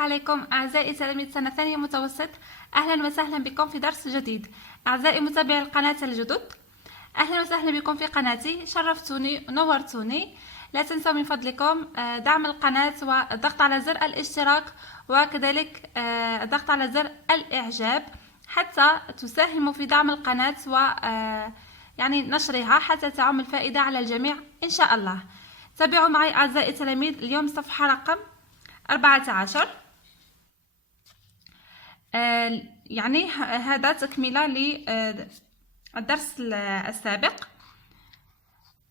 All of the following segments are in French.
عليكم أعزائي تلاميذ سنة ثانية متوسط. أهلا وسهلا بكم في درس جديد. أعزائي متابعي القناة الجدد، أهلا وسهلا بكم في قناتي. شرفتوني ونورتوني. لا تنسوا من فضلكم دعم القناة والضغط على زر الاشتراك، وكذلك الضغط على زر الإعجاب حتى تساهموا في دعم القناة و يعني نشرها حتى تعم الفائدة على الجميع إن شاء الله. تابعوا معي أعزائي التلاميذ. اليوم صفحة رقم 14. يعني هذا تكملة للدرس السابق.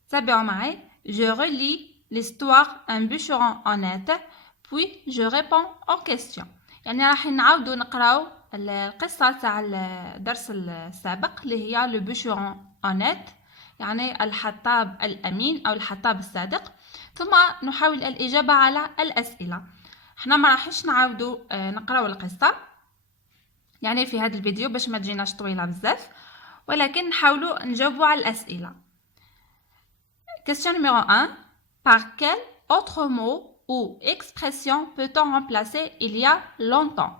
تابعوا معي. Je relis l'histoire Un bûcheron honnête, puis je réponds aux questions. يعني راح نعاودوا نقراو القصة تاع الدرس السابق اللي هي Le bûcheron honnête، يعني الحطاب الأمين أو الحطاب الصادق، ثم نحاول الإجابة على الأسئلة. احنا ما راحش نعاودوا نقراو القصة يعني في هذا الفيديو باش ما تجيناش طويلة بزاف، ولكن نحاولوا نجاوبوا على الأسئلة. Question numéro 1. Par quel autre mot ou expression peut-on remplacer il y a longtemps؟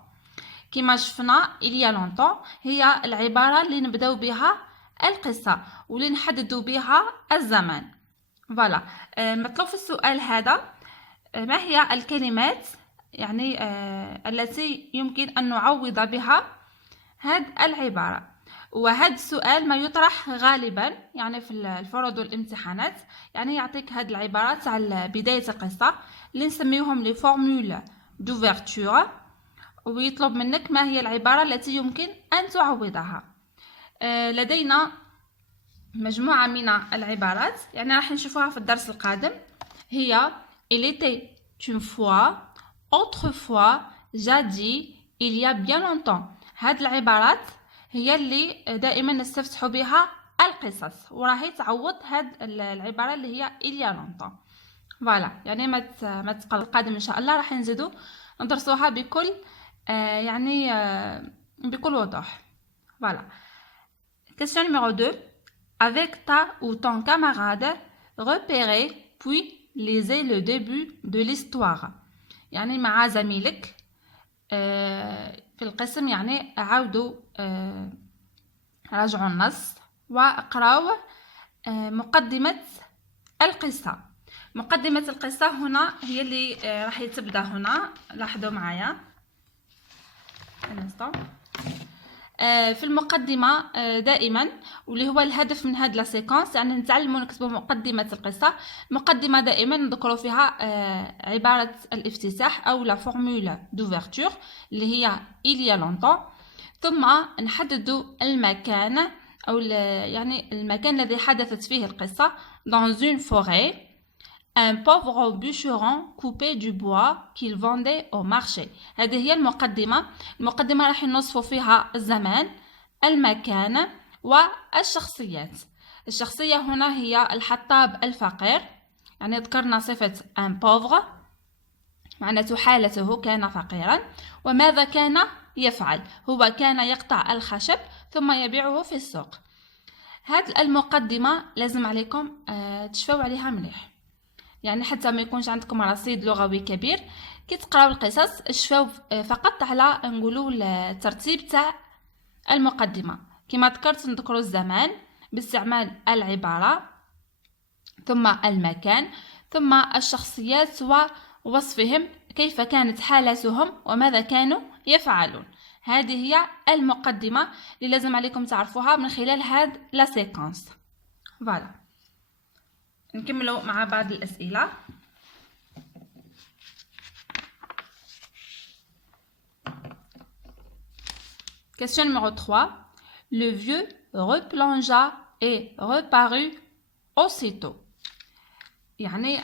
كما شفنا il y a longtemps هي العبارة اللي نبداو بها القصة واللي نحددوا بها الزمان. فوالا. مطلوب في السؤال هذا ما هي الكلمات يعني التي يمكن أن نعوض بها هذه العبارة. وهذا السؤال ما يطرح غالبا يعني في الفروض والامتحانات، يعني يعطيك هذه العبارات على بداية القصة اللي نسميهم لي فورمول دوفرتور، ويطلب منك ما هي العبارة التي يمكن أن تعوضها. لدينا مجموعة من العبارات يعني راح نشوفها في الدرس القادم. هي Il était une fois, autrefois, jadis, il y a bien longtemps. هاد العبارات هي اللي دائما نستفتح بها القصص، وراهي تعوض هاد العبارة اللي هي il y a longtemps. فوالا، يعني ما تقل القادم ان شاء الله راح نزيدو ندرسوها بكل يعني بكل وضوح. فوالا. Question numéro 2. Avec ta ou ton camarade, repérez puis lisez le début de l'histoire. يعني مع زميلك في القسم يعني عاودوا راجعوا النص واقراوا مقدمة القصة. مقدمة القصة هنا هي اللي راح تبدأ هنا. لاحظوا معايا في المقدمة دائما، واللي هو الهدف من هذا السيكونس يعني نتعلموا نكتبوا مقدمة القصة. المقدمة دائما نذكروا فيها عبارة الافتتاح أو لا فورمول دوفرتور اللي هي il y a longtemps، ثم نحددوا المكان أو يعني المكان الذي حدثت فيه القصة. dans une forêt un pauvre bûcheron coupait du bois qu'il vendait au marché. هذه هي المقدمة. المقدمة راح نوصفوا فيها الزمان، المكان والشخصيات. الشخصية هنا هي الحطاب الفقير، يعني ذكرنا صفة un pauvre معناته حالته كان فقيرا. وماذا كان يفعل؟ هو كان يقطع الخشب ثم يبيعه في السوق. هذه المقدمة لازم عليكم تشفوا عليها مليح، يعني حتى ما يكونش عندكم رصيد لغوي كبير. كي تقراو القصص اشفاو فقط على نقولوا الترتيب تاع المقدمه. كما ذكرت نذكروا الزمان باستعمال العباره، ثم المكان، ثم الشخصيات ووصفهم كيف كانت حالتهم وماذا كانوا يفعلون. هذه هي المقدمه اللي لازم عليكم تعرفوها من خلال هاد لا سيكونس. فوالا، نكملوا مع بعض الأسئلة. Question numéro 3. Le vieux replongea et reparut aussitôt. يعني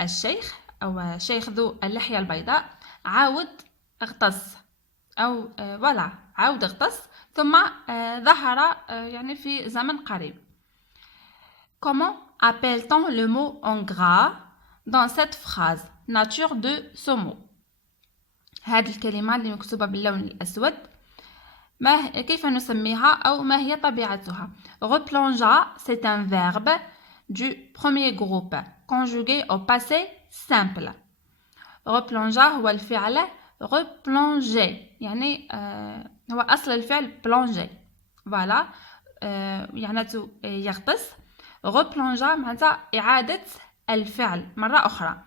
الشيخ أو شيخ ذو اللحية البيضاء عاود اغتص أو ولا عاود اغتص ثم ظهر يعني في زمن قريب. Comment appelle-t-on le mot en gras dans cette phrase? Nature de ce mot. هذه الكلمة اللي مكتوبة باللون الأسود كيف نسميها أو ما هي طبيعتها؟ Replonger, c'est un verbe du premier groupe conjugué au passé simple. Replonger هو الفعل replonger يعني هو أصل الفعل plonger voilà يعني يغطس replonger معناتها إعادة الفعل مرة أخرى.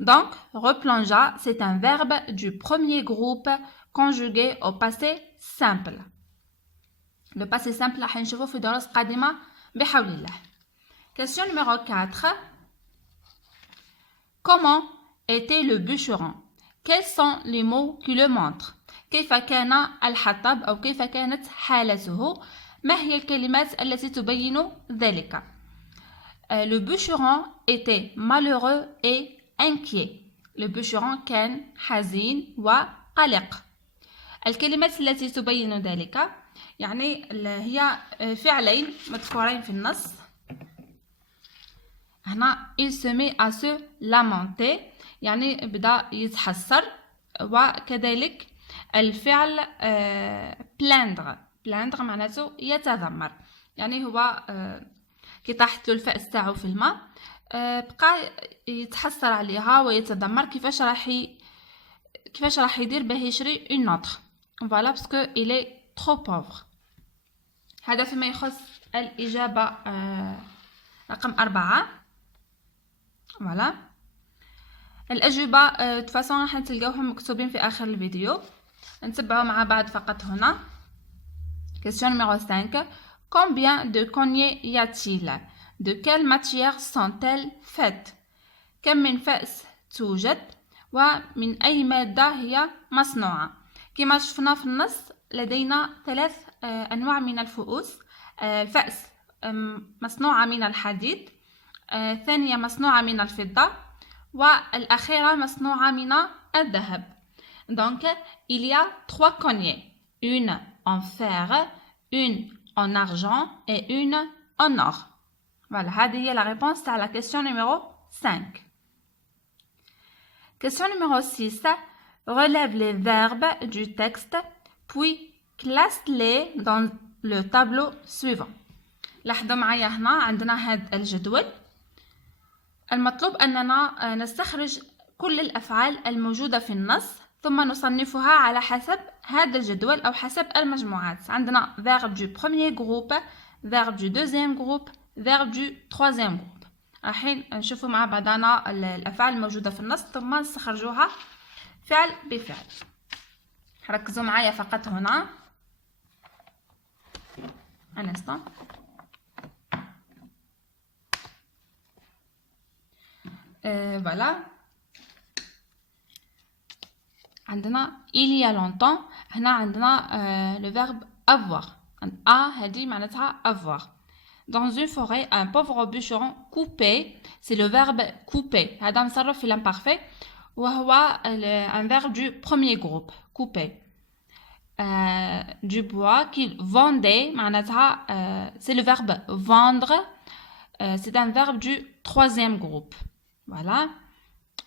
Donc replonger c'est un verbe du premier groupe conjugué au passé simple. Le passé simple راح نشوفه في دروس قادمة بحول الله. Question numéro 4. Comment était le bûcheron? Quels sont les mots qui le montrent? كيف كان الحطب أو كيف كانت حالته؟ ما هي الكلمات التي تبين ذلك؟ Le bûcheron était malheureux et inquiet. Le bûcheron كان حزين وقلق. الكلمات التي تبين ذلك يعني هي فعلين مذكورين في النص. هنا il se met à se lamenter يعني بدأ يتحسر. وكذلك الفعل plaindre معناته يتذمر يعني هو كي طاحت له الفأس تاعو في الماء بقى يتحسر عليها ويتذمر كيفاش راح يدير باه يشري une autre voilà parce que il est trop pauvre. هذا فيما يخص الإجابة رقم 4. voilà الأجوبة تفاصيل راح تلقاوهم مكتوبين في آخر الفيديو. نتبعوا مع بعض فقط هنا. Question numéro 5. Combien de cognets y a-t-il? De quelle matière sont-elles faites? كم من فأس توجد ومن أي مادة هي مصنوعة؟ كما شفنا في النص لدينا 3 أنواع من الفؤوس. الفأس مصنوعة من الحديد، ثانية مصنوعة من الفضة، والأخيرة مصنوعة من الذهب. Donc il y a 3 cognets, une en fer, une en argent et une en or. Voilà, هذه هي la réponse à la question numéro 5. Question numéro 6. Relève les verbes du texte, puis classe-les dans le tableau suivant. لاحظوا معايا هنا عندنا هذا الجدول. المطلوب أننا نستخرج كل الأفعال الموجودة في النص ثم نصنفها على حسب هذا الجدول أو حسب المجموعات. عندنا verbe du premier groupe, verbe du deuxième groupe, verbe du troisième groupe. الحين نشوفوا مع بعضنا الأفعال الموجودة في النص ثم نستخرجوها فعل بفعل. ركزوا معايا فقط هنا. Un instant. Voilà. عندنا il y a longtemps. هنا عندنا le verbe avoir. هذه معناتها avoir. Dans une forêt, un pauvre bûcheron coupé, c'est le verbe couper. هذا مصرف في l'imparfait وهو un verbe du premier groupe, couper. Du bois qu'il vendait, معناتها c'est le verbe vendre. C'est un verbe du troisième groupe. Voilà.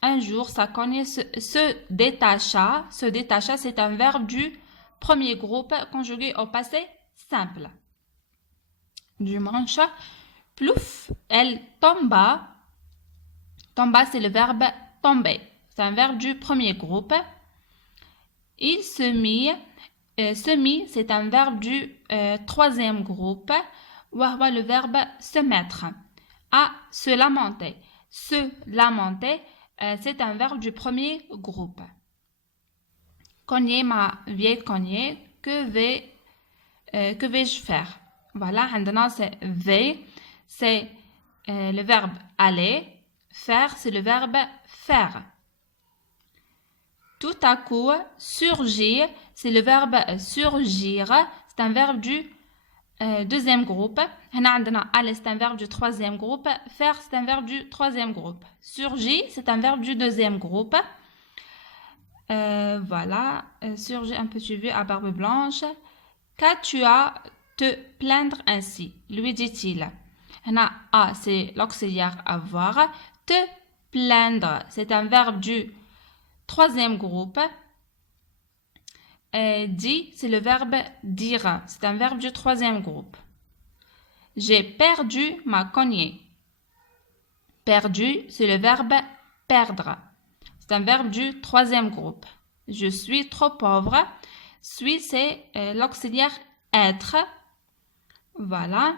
Un jour, sa cognée se détacha. Se détacha, c'est un verbe du premier groupe conjugué au passé simple. Du manche, plouf, elle tomba. Tomba, c'est le verbe tomber. C'est un verbe du premier groupe. Il se mit. Se mit, c'est un verbe du troisième groupe. Wahwa, le verbe se mettre. À se lamenter. Se lamenter, c'est un verbe du premier groupe. Cogner, ma vieille cogner, que vais-je faire? Voilà, maintenant c'est c'est le verbe aller. Faire, c'est le verbe faire. Tout à coup, surgir, c'est le verbe surgir. C'est un verbe du deuxième groupe. Aller, c'est un verbe du troisième groupe. Faire, c'est un verbe du troisième groupe. Surgir, c'est un verbe du deuxième groupe. Voilà. Surgir un petit vieux à barbe blanche. Qu'as-tu à te plaindre ainsi? Lui dit-il. A, c'est l'auxiliaire avoir. Te plaindre, c'est un verbe du troisième groupe. Dit, c'est le verbe dire. C'est un verbe du troisième groupe. J'ai perdu ma cognée. Perdu, c'est le verbe perdre. C'est un verbe du troisième groupe. Je suis trop pauvre. Suis, c'est l'auxiliaire être. Voilà.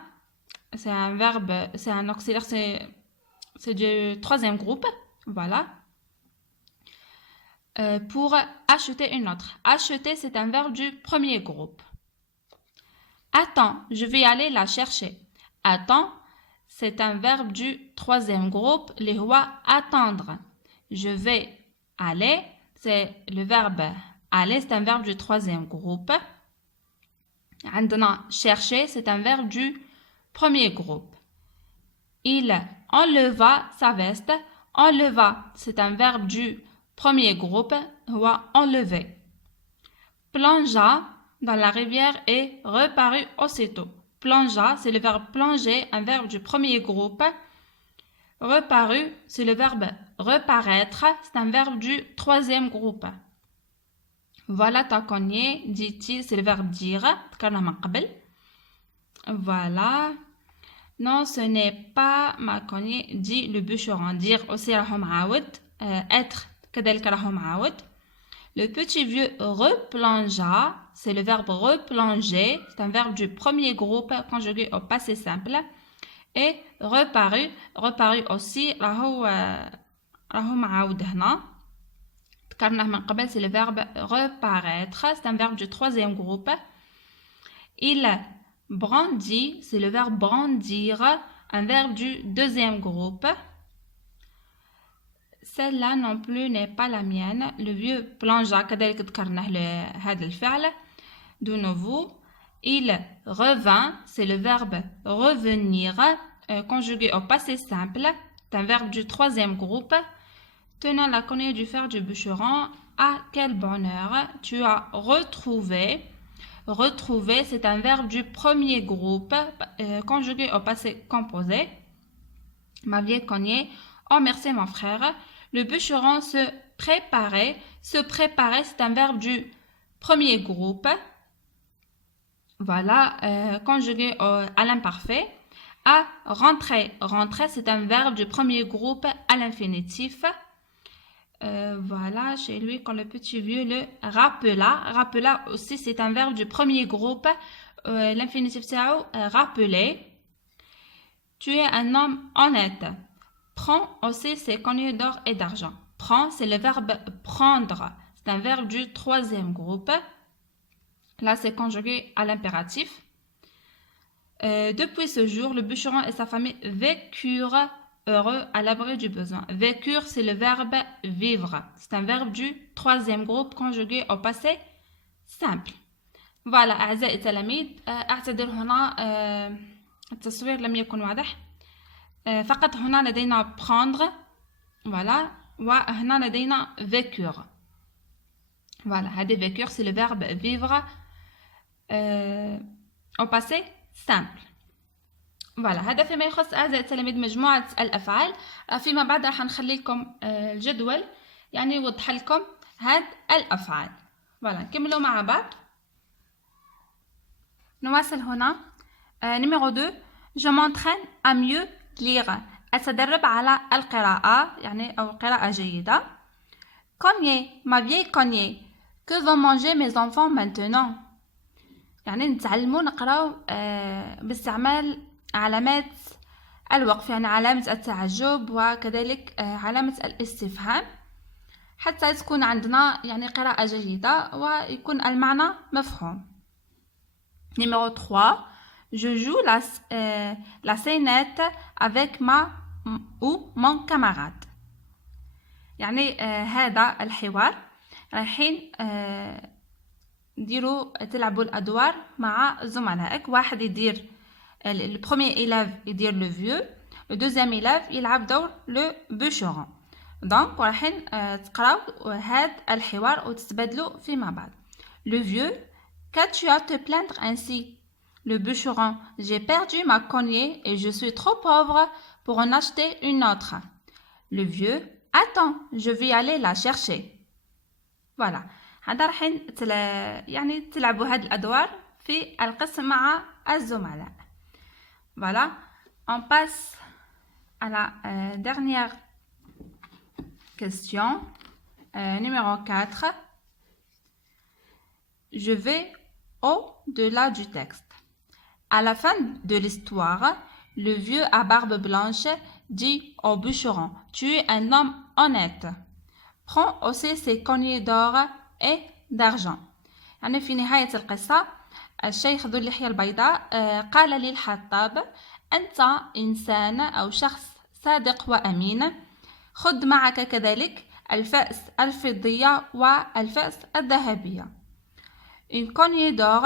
C'est un verbe, c'est un auxiliaire, c'est du troisième groupe. Voilà. Pour acheter une autre. Acheter, c'est un verbe du premier groupe. Attends, je vais aller la chercher. Attends, c'est un verbe du troisième groupe, les rois attendre. Je vais aller, c'est le verbe aller, c'est un verbe du troisième groupe. عندنا chercher, c'est un verbe du premier groupe. Il enleva sa veste. Enleva, c'est un verbe du premier groupe, هو enlever. Plongea dans la rivière et reparut aussitôt. Plongea, c'est le verbe plonger, un verbe du premier groupe. Reparut, c'est le verbe reparaître, c'est un verbe du troisième groupe. Voilà, t'as cogné, dit-il, c'est le verbe dire. Voilà. Non, ce n'est pas ma cogné, dit le bûcheron. Dire aussi être, le petit vieux replongea, c'est le verbe replonger, c'est un verbe du premier groupe conjugué au passé simple. Et reparu aussi, c'est le verbe reparaître, c'est un verbe du troisième groupe. Il brandit, c'est le verbe brandir, un verbe du deuxième groupe. Celle-là non plus n'est pas la mienne. Le vieux plongea, كذلك ذكرنا هذا الفعل. De nouveau, il revint, c'est le verbe revenir, conjugué au passé simple. C'est un verbe du troisième groupe. Tenant la cognée du fer du bûcheron, ah quel bonheur, tu as retrouvé. Retrouver, c'est un verbe du premier groupe, conjugué au passé composé. Ma vieille cognée, oh merci mon frère. Le bûcheron se préparait. Se préparer, c'est un verbe du premier groupe. Voilà, conjugué à l'imparfait. À rentrer. Rentrer, c'est un verbe du premier groupe à l'infinitif. Voilà, chez lui, quand le petit vieux le rappela. Rappela aussi, c'est un verbe du premier groupe. L'infinitif, c'est rappeler. Tu es un homme honnête. Prends aussi, c'est connu d'or et d'argent. Prends, c'est le verbe prendre. C'est un verbe du troisième groupe. Là, c'est conjugué à l'impératif. Depuis ce jour, le bûcheron et sa famille vécurent heureux à l'abri du besoin. Vécure, c'est le verbe vivre. C'est un verbe du troisième groupe conjugué au passé simple. Voilà, أعزائي التلاميذ، أعتذر هنا التصوير لم يكن واضح. فقط هنا لدينا prendre. Voilà. وهنا لدينا vécure. Voilà, هذه vécure, c'est le verbe vivre au passé simple. فوالا هذا فيما يخص أعزائي التلاميذ مجموعة الأفعال. فيما بعد راح نخلي لكم الجدول يعني يوضح لكم هاد الأفعال. فوالا نكملوا مع بعض. نواصل هنا. numéro 2. Je m'entraîne à mieux lire. أتدرب على القراءة يعني أو قراءة جيدة. Cogner, ma vieille cogner. Que vont manger mes enfants maintenant? يعني نتعلموا نقراو باستعمال علامات الوقف، يعني علامة التعجب وكذلك علامة الاستفهام، حتى تكون عندنا يعني قراءة جيدة ويكون المعنى مفهوم. Numéro 3. Je joue la scénette avec ma ou mon camarade. يعني هذا الحوار رايحين تلعبوا الأدوار مع زملائك. واحد يدير le premier élève يدير le vieux, le deuxième élève يلعب دور le bûcheron. donc رايحين تقراو هذا الحوار وتتبادلوا فيما بعد. Le vieux: qu'as-tu à te plaindre ainsi? Le bûcheron: j'ai perdu ma cognée et je suis trop pauvre pour en acheter une autre. Le vieux: attends, je vais aller la chercher. voilà. هذا راحين يعني تلعبوا هاد الأدوار في القسم مع الزملاء. Voilà, on passe à la dernière question, numéro 4. je vais au-delà du texte. À la fin de l'histoire, le vieux à barbe blanche dit au bûcheron: tu es un homme honnête. Prends aussi ces cognets d'or et d'argent. يعني في نهاية القصة الشيخ ذو اللحية البيضاء قال للحطاب: أنت إنسان أو شخص صادق وأمين، خذ معك كذلك الفأس الفضية والفأس الذهبية. Une cognée d'or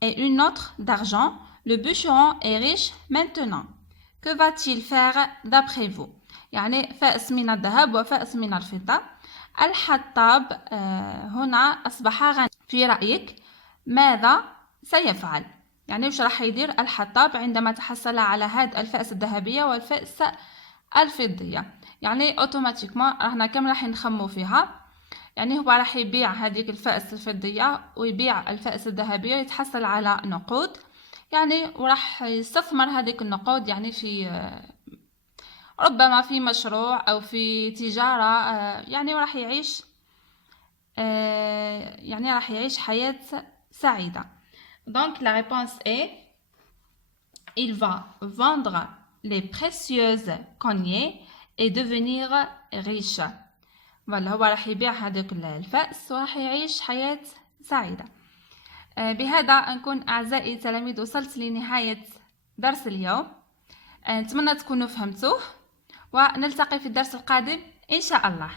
et une autre d'argent. Le bûcheron est riche maintenant. Que va-t-il faire d'après vous؟ يعني فأس من الذهب وفأس من الفضة. الحطاب هنا أصبح غني. في رأيك ماذا سيفعل؟ يعني وش راح يدير الحطاب عندما تحصل على هذه الفأس الذهبية والفأس الفضية؟ يعني اوتوماتيكمون راحنا كم راح نخمو فيها. يعني هو راح يبيع هذيك الفأس الفضية ويبيع الفأس الذهبية ويتحصل على نقود، يعني وراح يستثمر هذيك النقود يعني في ربما في مشروع أو في تجارة، يعني وراح يعيش يعني راح يعيش حياة سعيدة. Donc la réponse est il va vendre les précieuses cognées et devenir riche. ولا هو راح يبيع هذاك الفأس وراح يعيش حياة سعيدة. بهذا نكون أعزائي التلاميذ وصلت لنهاية درس اليوم. نتمنى تكونوا فهمتوه ونلتقي في الدرس القادم إن شاء الله.